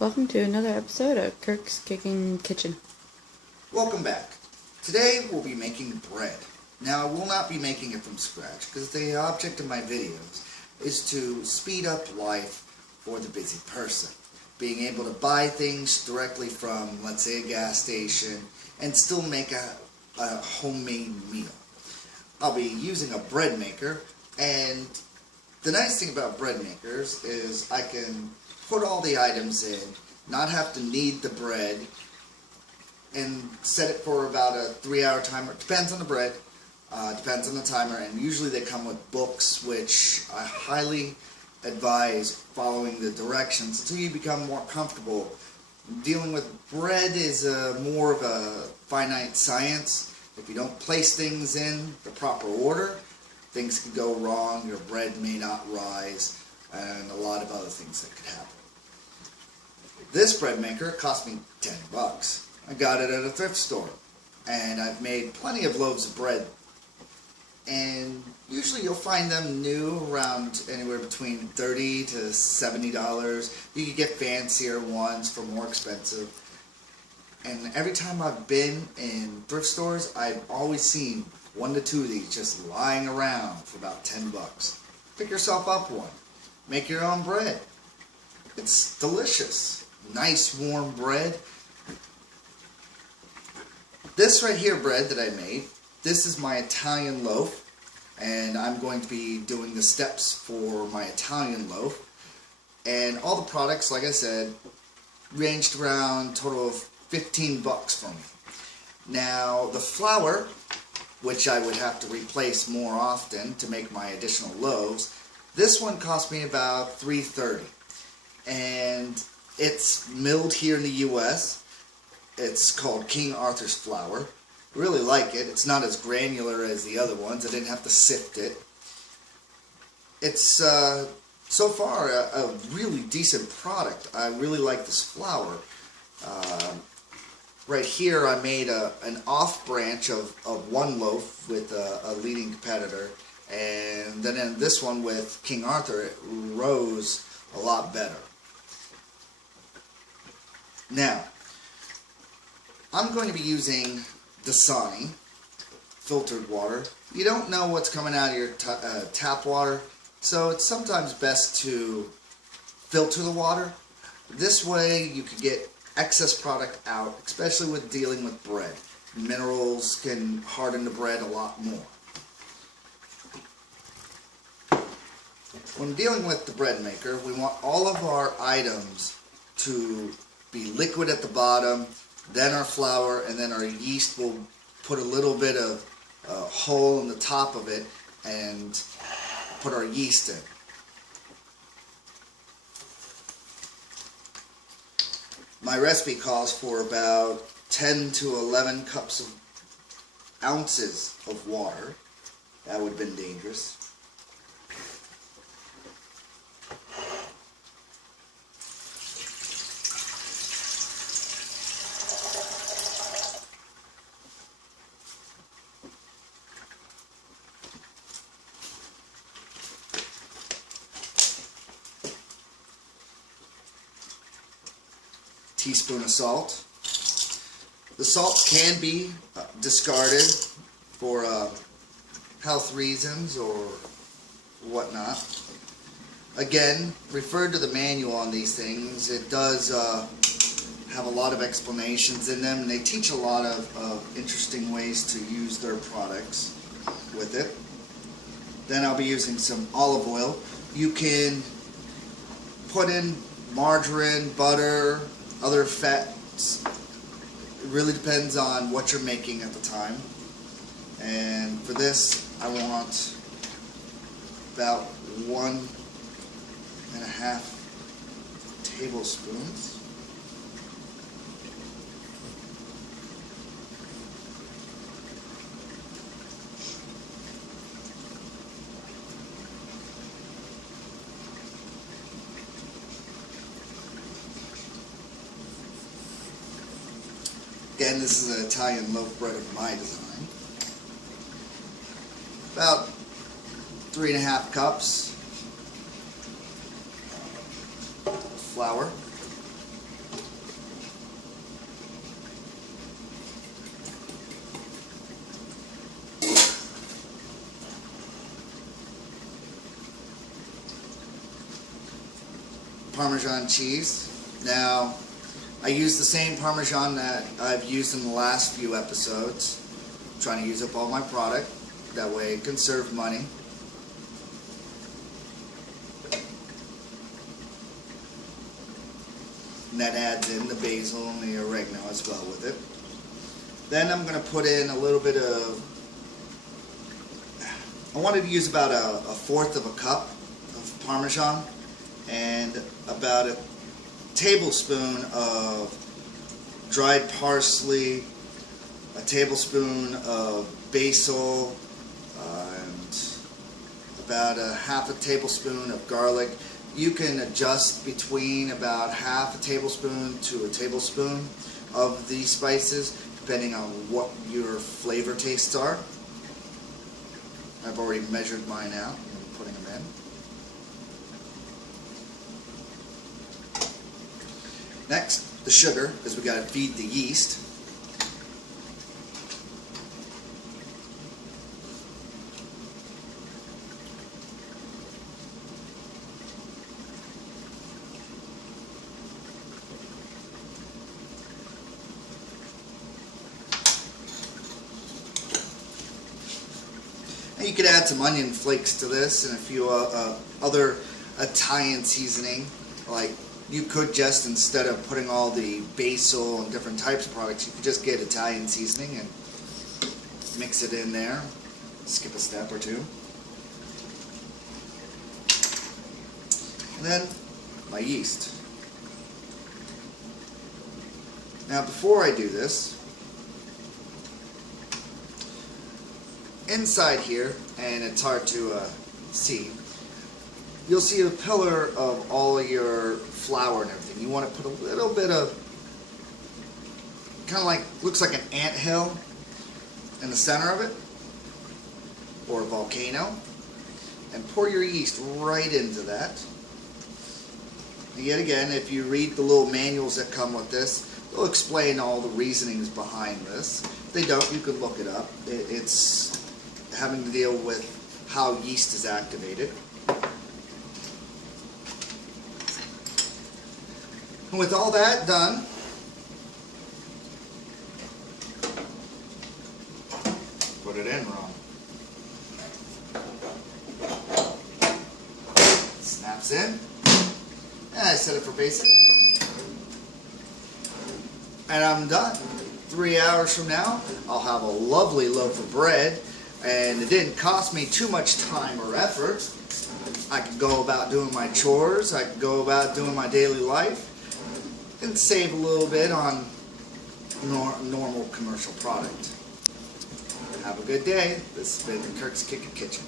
Welcome to another episode of Kirk's Kicking Kitchen. Welcome back. Today we'll be making bread. Now I will not be making it from scratch because the object of my videos is to speed up life for the busy person. Being able to buy things directly from, let's say, a gas station and still make a homemade meal. I'll be using a bread maker, and the nice thing about bread makers is I can put all the items in, not have to knead the bread, and set it for about a 3-hour timer. It depends on the bread, depends on the timer, and usually they come with books, which I highly advise following the directions until you become more comfortable. Dealing with bread is more of a finite science. If you don't place things in the proper order, things could go wrong, your bread may not rise, and a lot of other things that could happen. This bread maker cost me 10 bucks. I got it at a thrift store, and I've made plenty of loaves of bread, and usually you'll find them new around anywhere between $30 to $70. You can get fancier ones for more expensive. And every time I've been in thrift stores, I've always seen 1 to 2 of these just lying around for about 10 bucks. Pick yourself up one. Make your own bread. It's delicious. Nice warm bread. This right here bread that I made, this is my Italian loaf, and I'm going to be doing the steps for my Italian loaf. And all the products, like I said, ranged around a total of 15 bucks for me. Now the flour, which I would have to replace more often to make my additional loaves, this one cost me about $3.30, and it's milled here in the US. It's called King Arthur's flour. I really like it. It's not as granular as the other ones. I didn't have to sift it. It's so far a really decent product. I really like this flour. Right here I made an off branch of one loaf with a leading competitor, and then in this one with King Arthur it rose a lot better. Now, I'm going to be using daunting filtered water. You don't know what's coming out of your tap water, so it's sometimes best to filter the water. This way you can get excess product out, especially with dealing with bread. Minerals can harden the bread a lot more. When dealing with the bread maker, we want all of our items to be liquid at the bottom, then our flour, and then our yeast will put a little bit of hole in the top of it and put our yeast in. My recipe calls for about 10 to 11 ounces of water. That would have been dangerous. Teaspoon of salt. The salt can be discarded for health reasons or whatnot. Again, refer to the manual on these things. It does have a lot of explanations in them, and they teach a lot of interesting ways to use their products with it. Then I'll be using some olive oil. You can put in margarine, butter, other fats. It really depends on what you're making at the time. And for this, I want about 1.5 tablespoons. Again, this is an Italian loaf bread of my design. About 3.5 cups flour. Parmesan cheese. Now, I use the same Parmesan that I've used in the last few episodes. I'm trying to use up all my product. That way it can conserve money. And that adds in the basil and the oregano as well with it. Then I'm going to put in a little bit of, I wanted to use about a fourth of a cup of Parmesan and about a tablespoon of dried parsley, a tablespoon of basil, and about a half a tablespoon of garlic. You can adjust between about half a tablespoon to a tablespoon of these spices depending on what your flavor tastes are. I've already measured mine out and putting them in. Next, the sugar, because we got to feed the yeast. You could add some onion flakes to this and a few other Italian seasoning. Like you could just, instead of putting all the basil and different types of products, you could just get Italian seasoning and mix it in there. Skip a step or two. And then my yeast. Now before I do this, inside here, and it's hard to see, you'll see a pillar of all your flour and everything. You want to put a little bit of, kind of like, looks like an anthill in the center of it, or a volcano, and pour your yeast right into that. And yet again, if you read the little manuals that come with this, they'll explain all the reasonings behind this. If they don't, you can look it up. It's having to deal with how yeast is activated. And with all that done, put it in wrong. Snaps in. And I set it for basic. And I'm done. 3 hours from now, I'll have a lovely loaf of bread. And it didn't cost me too much time or effort. I could go about doing my chores, I could go about doing my daily life, and save a little bit on normal commercial product. Have a good day. This has been Kirk's Kitchen.